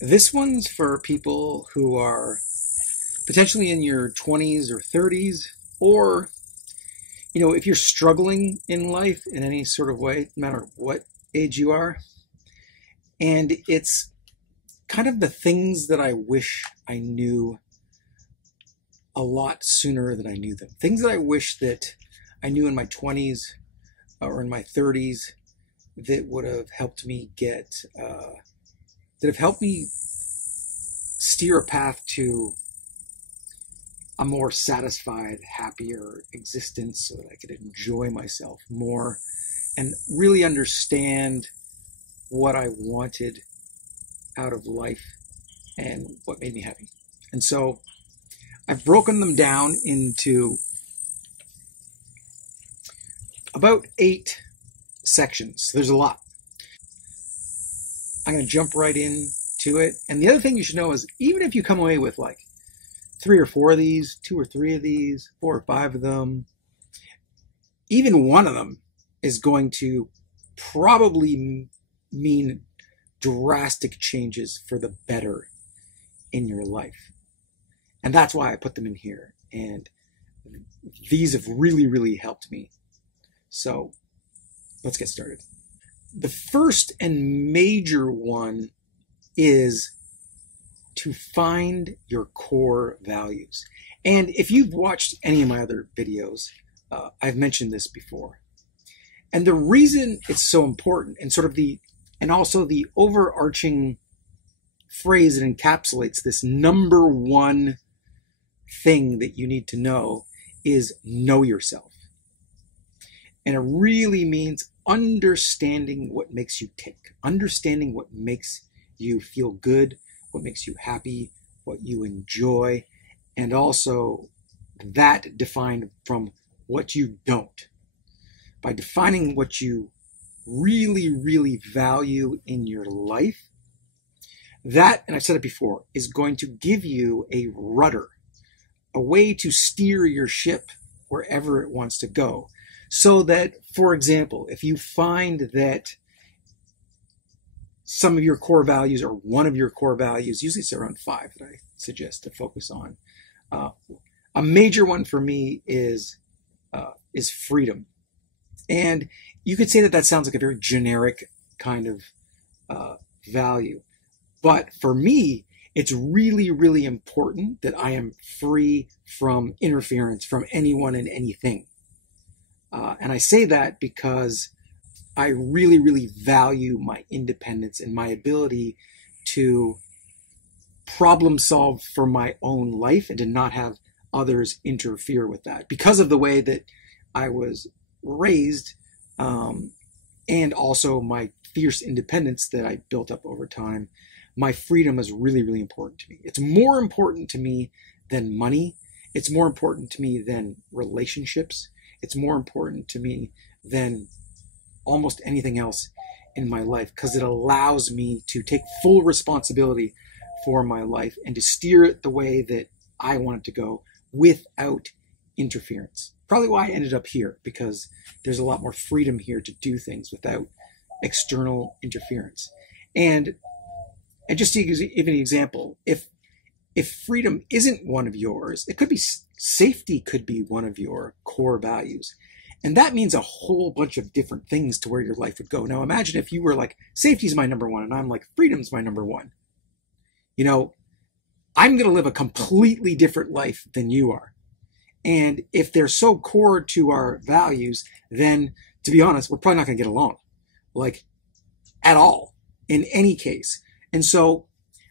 This one's for people who are potentially in your 20s or 30s, or, if you're struggling in life in any sort of way, no matter what age you are. And it's kind of the things that I wish I knew a lot sooner than I knew them. Things that I wish that I knew in my 20s or in my 30s that would have helped me steer a path to a more satisfied, happier existence so that I could enjoy myself more and really understand what I wanted out of life and what made me happy. And so I've broken them down into about 8 sections. So there's a lot. I'm going to jump right into it. And the other thing you should know is even if you come away with like 3 or 4 of these, 2 or 3 of these, 4 or 5 of them, even one of them is going to probably mean drastic changes for the better in your life. And that's why I put them in here. And these have really, really helped me. So let's get started. The first and major one is to find your core values. And if you've watched any of my other videos, I've mentioned this before. And the reason it's so important and also the overarching phrase that encapsulates this number one thing that you need to know is know yourself. And it really means understanding what makes you tick, understanding what makes you feel good, what makes you happy, what you enjoy, and also that defined from what you don't. By defining what you really, really value in your life, that, and I've said it before, is going to give you a rudder, a way to steer your ship wherever it wants to go. So that, for example, if you find that some of your core values or one of your core values, usually it's around 5 that I suggest to focus on. A major one for me is freedom. And you could say that sounds like a very generic kind of value. But for me, it's really, really important that I am free from interference from anyone and anything. And I say that because I really, really value my independence and my ability to problem solve for my own life and to not have others interfere with that. Because of the way that I was raised, and also my fierce independence that I built up over time, my freedom is really, really important to me. It's more important to me than money. It's more important to me than relationships. It's more important to me than almost anything else in my life because it allows me to take full responsibility for my life and to steer it the way that I want it to go without interference. Probably why I ended up here, because there's a lot more freedom here to do things without external interference. And just to give an example, if freedom isn't one of yours, it could be safety could be one of your core values. And that means a whole bunch of different things to where your life would go. Now imagine if you were like, safety is my number one, and I'm like, freedom's my number one. I'm going to live a completely different life than you are. And if they're so core to our values, then to be honest, we're probably not going to get along, like at all, in any case. And so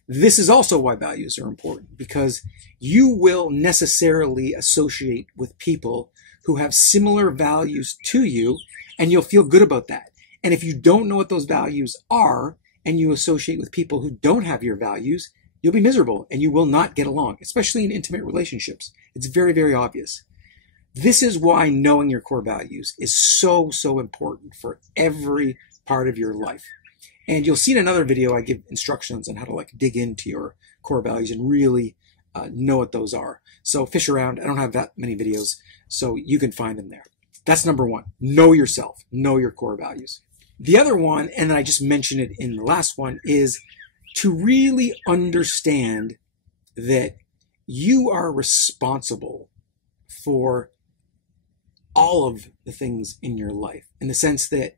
this is also why values are important, because you will necessarily associate with people who have similar values to you, and you'll feel good about that. And if you don't know what those values are, and you associate with people who don't have your values, you'll be miserable and you will not get along, especially in intimate relationships. It's very, very obvious. This is why knowing your core values is so, so important for every part of your life. And you'll see in another video, I give instructions on how to dig into your core values and really know what those are. So fish around. I don't have that many videos, so you can find them there. That's number one. Know yourself. Know your core values. The other one, and I just mentioned it in the last one, is to really understand that you are responsible for all of the things in your life, in the sense that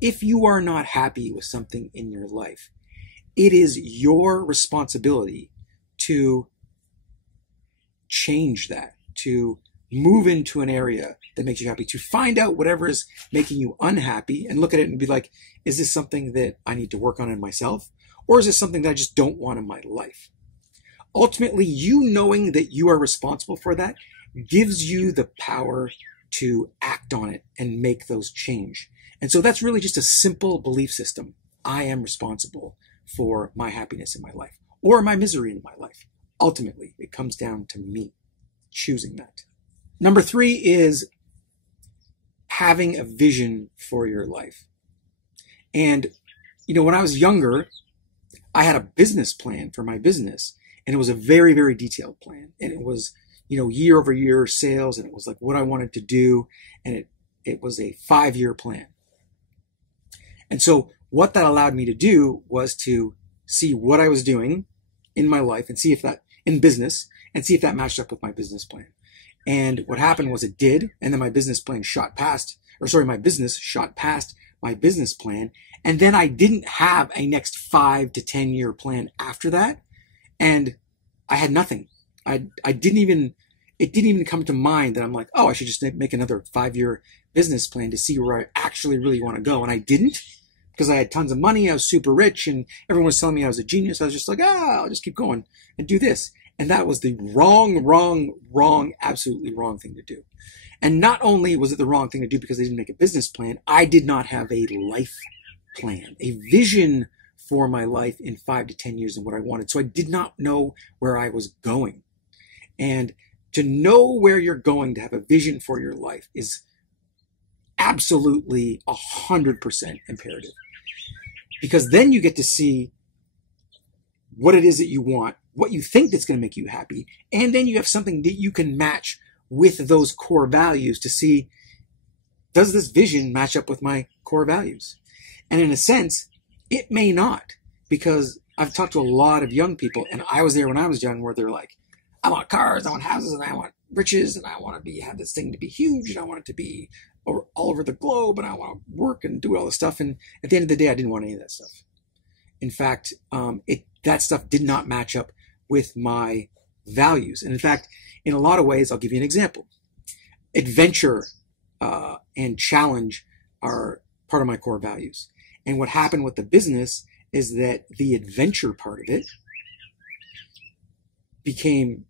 if you are not happy with something in your life, it is your responsibility to change that, to move into an area that makes you happy, to find out whatever is making you unhappy and look at it and be like, is this something that I need to work on in myself? Or is this something that I just don't want in my life? Ultimately, you knowing that you are responsible for that gives you the power to act on it and make those change. And so that's really just a simple belief system. I am responsible for my happiness in my life or my misery in my life. Ultimately, it comes down to me choosing that. Number 3 is having a vision for your life. And, when I was younger, I had a business plan for my business, and it was a very, very detailed plan. And it was, year over year sales, and it was like what I wanted to do. And it was a 5-year plan. And so what that allowed me to do was to see what I was doing in my life and see if that in business and see if that matched up with my business plan. And what happened was it did. And then my business shot past my business plan. And then I didn't have a next 5 to 10 year plan after that. And I had nothing. It didn't even come to mind that I'm like, oh, I should just make another 5-year business plan to see where I actually really want to go. And I didn't, because I had tons of money. I was super rich and everyone was telling me I was a genius. I was just like, I'll just keep going and do this. And that was the wrong, absolutely wrong thing to do. And not only was it the wrong thing to do because I didn't make a business plan, I did not have a life plan, a vision for my life in 5 to 10 years and what I wanted. So I did not know where I was going. And to know where you're going, to have a vision for your life, is absolutely 100% imperative. Because then you get to see what it is that you want, what you think that's going to make you happy, and then you have something that you can match with those core values to see, does this vision match up with my core values? And in a sense, it may not, because I've talked to a lot of young people, and I was there when I was young, where they're like, I want cars, I want houses, and I want riches, and I want to have this thing to be huge, and I want it to be all over the globe, and I want to work and do all this stuff. And at the end of the day, I didn't want any of that stuff. In fact, that stuff did not match up with my values. And in fact, in a lot of ways, I'll give you an example. Adventure and challenge are part of my core values. And what happened with the business is that the adventure part of it became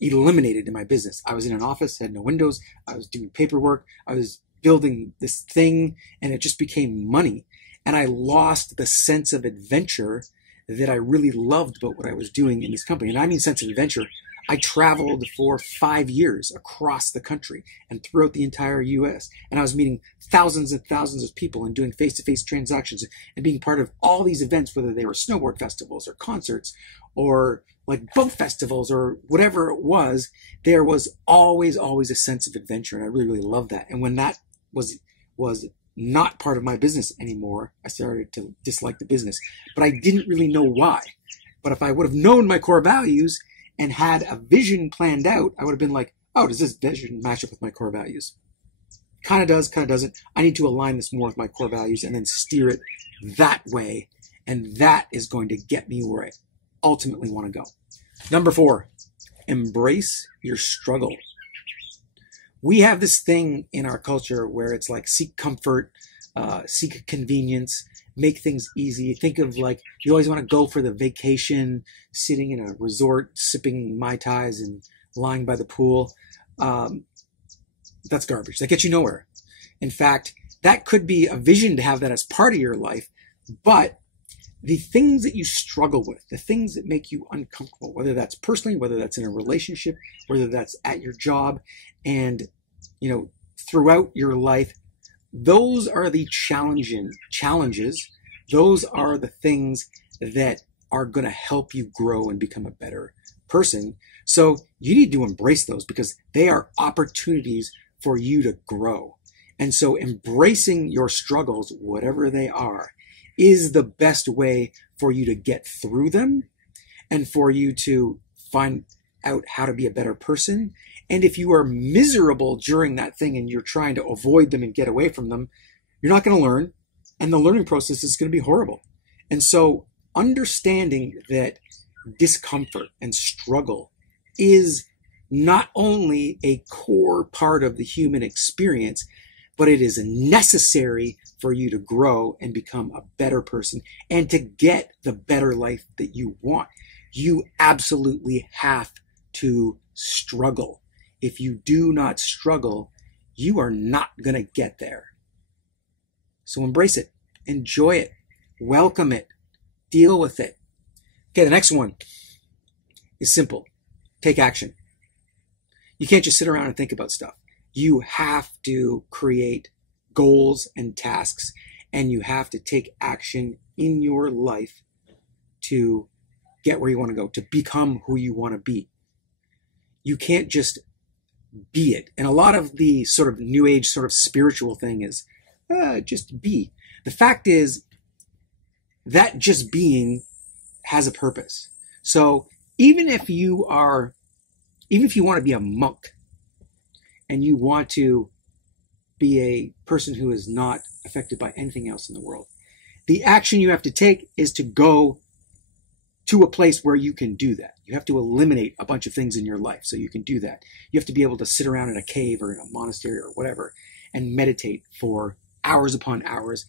eliminated in my business. I was in an office, had no windows. I was doing paperwork. I was building this thing, and it just became money. And I lost the sense of adventure that I really loved about what I was doing in this company. And I mean sense of adventure. I traveled for 5 years across the country and throughout the entire US. And I was meeting thousands and thousands of people and doing face-to-face transactions and being part of all these events, whether they were snowboard festivals or concerts or like boat festivals or whatever it was. There was always a sense of adventure. And I really, really loved that. And when that was not part of my business anymore, I started to dislike the business. But I didn't really know why. But if I would have known my core values and had a vision planned out, I would have been like, oh, does this vision match up with my core values? Kind of does, kind of doesn't. I need to align this more with my core values and then steer it that way. And that is going to get me where I ultimately want to go. Number 4, embrace your struggle. We have this thing in our culture where it's like seek comfort, seek convenience, make things easy. Think of like, you always want to go for the vacation, sitting in a resort, sipping Mai Tais and lying by the pool. That's garbage. That gets you nowhere. In fact, that could be a vision to have that as part of your life, but the things that you struggle with, the things that make you uncomfortable, whether that's personally, whether that's in a relationship, whether that's at your job, and throughout your life, those are the challenges. Those are the things that are going to help you grow and become a better person. So you need to embrace those because they are opportunities for you to grow. And so embracing your struggles, whatever they are, is the best way for you to get through them and for you to find out how to be a better person. And if you are miserable during that thing and you're trying to avoid them and get away from them, you're not going to learn. And the learning process is going to be horrible. And so understanding that discomfort and struggle is not only a core part of the human experience, but it is necessary for you to grow and become a better person and to get the better life that you want. You absolutely have to struggle. If you do not struggle, you are not going to get there. So embrace it, enjoy it, welcome it, deal with it. Okay, the next one is simple. Take action. You can't just sit around and think about stuff. You have to create goals and tasks, and you have to take action in your life to get where you want to go, to become who you want to be. You can't just be it. And a lot of the sort of new age sort of spiritual thing is just be. The fact is that just being has a purpose. So even if you want to be a monk and you want to be a person who is not affected by anything else in the world, the action you have to take is to go to a place where you can do that. You have to eliminate a bunch of things in your life so you can do that. You have to be able to sit around in a cave or in a monastery or whatever and meditate for hours upon hours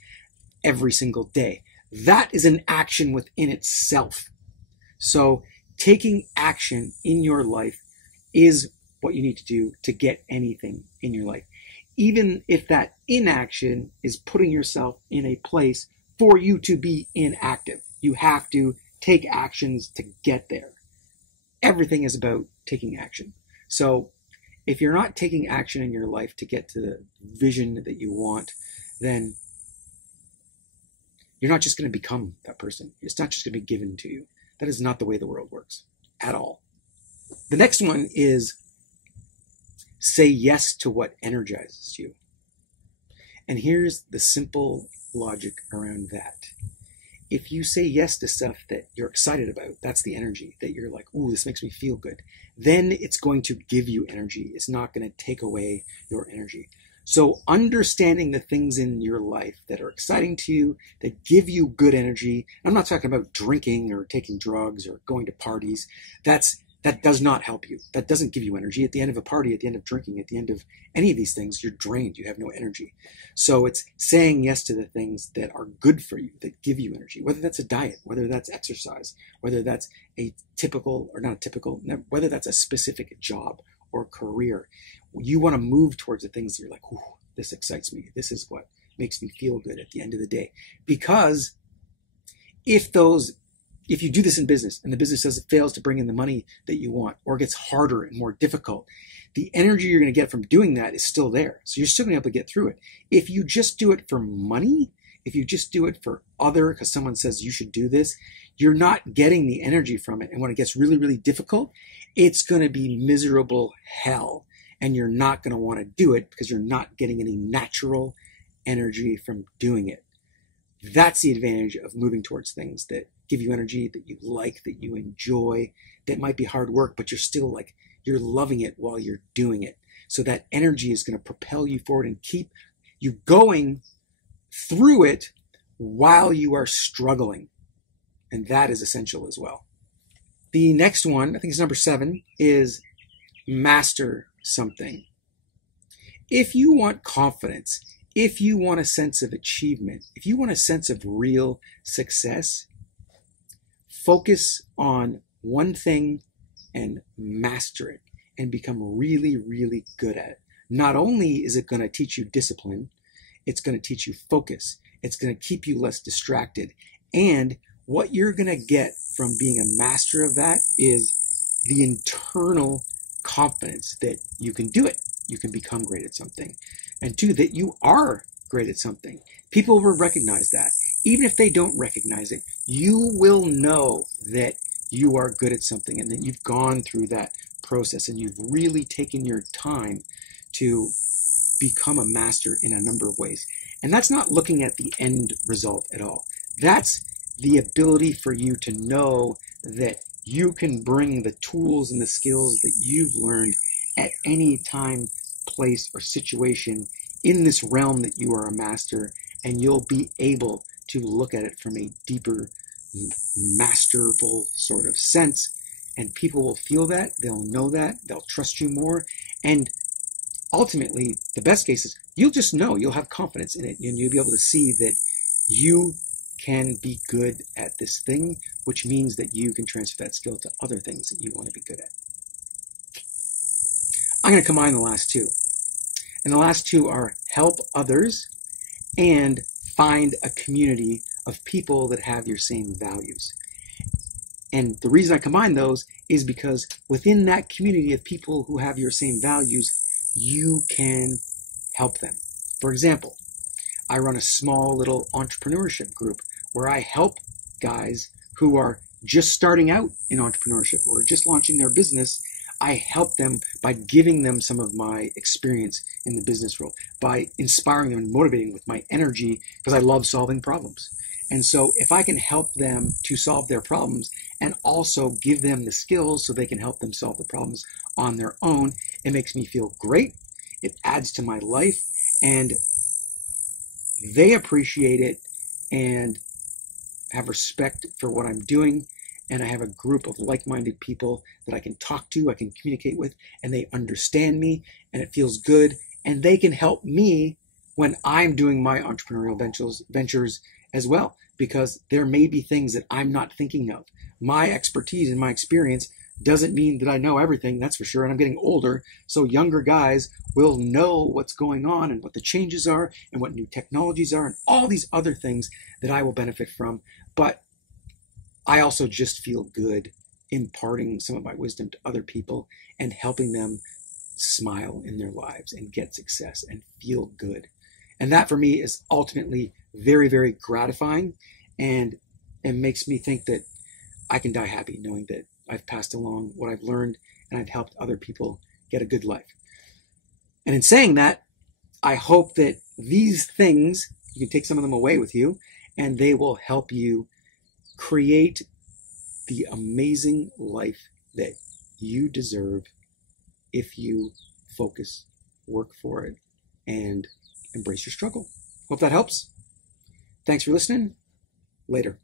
every single day. That is an action within itself. So taking action in your life is what you need to do to get anything in your life. Even if that inaction is putting yourself in a place for you to be inactive. You have to take actions to get there. Everything is about taking action. So if you're not taking action in your life to get to the vision that you want, then you're not just going to become that person. It's not just going to be given to you. That is not the way the world works at all. The next one is say yes to what energizes you. And here's the simple logic around that. If you say yes to stuff that you're excited about, that's the energy that you're like, ooh, this makes me feel good. Then it's going to give you energy. It's not going to take away your energy. So understanding the things in your life that are exciting to you, that give you good energy. I'm not talking about drinking or taking drugs or going to parties. That does not help you. That doesn't give you energy. At the end of a party, at the end of drinking, at the end of any of these things, you're drained. You have no energy. So it's saying yes to the things that are good for you, that give you energy, whether that's a diet, whether that's exercise, whether that's a typical or not typical, whether that's a specific job or career. You want to move towards the things that you're like, ooh, this excites me. This is what makes me feel good at the end of the day. Because if you do this in business and the business fails to bring in the money that you want or gets harder and more difficult, the energy you're going to get from doing that is still there. So you're still going to be able to get through it. If you just do it for money, if you just do it for because someone says you should do this, you're not getting the energy from it. And when it gets really, really difficult, it's going to be miserable hell. And you're not going to want to do it because you're not getting any natural energy from doing it. That's the advantage of moving towards things that give you energy, that you like, that you enjoy, that might be hard work, but you're still like, you're loving it while you're doing it. So that energy is going to propel you forward and keep you going through it while you are struggling. And that is essential as well. The next one, I think it's number 7, is master something. If you want confidence, if you want a sense of achievement, if you want a sense of real success, focus on one thing and master it and become really, really good at it. Not only is it going to teach you discipline, it's going to teach you focus. It's going to keep you less distracted. And what you're going to get from being a master of that is the internal confidence that you can do it. You can become great at something. And 2, that you are great at something. People will recognize that. Even if they don't recognize it, you will know that you are good at something and that you've gone through that process and you've really taken your time to become a master in a number of ways. And that's not looking at the end result at all. That's the ability for you to know that you can bring the tools and the skills that you've learned at any time, place, or situation in this realm that you are a master, and you'll be able to look at it from a deeper, masterful sort of sense. And people will feel that, they'll know that, they'll trust you more. And ultimately, the best case is you'll just know, you'll have confidence in it, and you'll be able to see that you can be good at this thing, which means that you can transfer that skill to other things that you want to be good at. I'm going to combine the last two. And the last two are help others and find a community of people that have your same values. And the reason I combine those is because within that community of people who have your same values, you can help them. For example, I run a small little entrepreneurship group where I help guys who are just starting out in entrepreneurship or just launching their business. I help them by giving them some of my experience in the business world, by inspiring them and motivating them with my energy, because I love solving problems. And so if I can help them to solve their problems and also give them the skills so they can help them solve the problems on their own, it makes me feel great. It adds to my life, and they appreciate it and have respect for what I'm doing. And I have a group of like-minded people that I can talk to, I can communicate with, and they understand me, and it feels good. And they can help me when I'm doing my entrepreneurial ventures as well, because there may be things that I'm not thinking of. My expertise and my experience doesn't mean that I know everything, that's for sure. And I'm getting older, so younger guys will know what's going on and what the changes are and what new technologies are and all these other things that I will benefit from. But I also just feel good imparting some of my wisdom to other people and helping them smile in their lives and get success and feel good. And that for me is ultimately very, very gratifying, and it makes me think that I can die happy knowing that I've passed along what I've learned and I've helped other people get a good life. And in saying that, I hope that these things, you can take some of them away with you, and they will help you create the amazing life that you deserve if you focus, work for it, and embrace your struggle. Hope that helps. Thanks for listening. Later.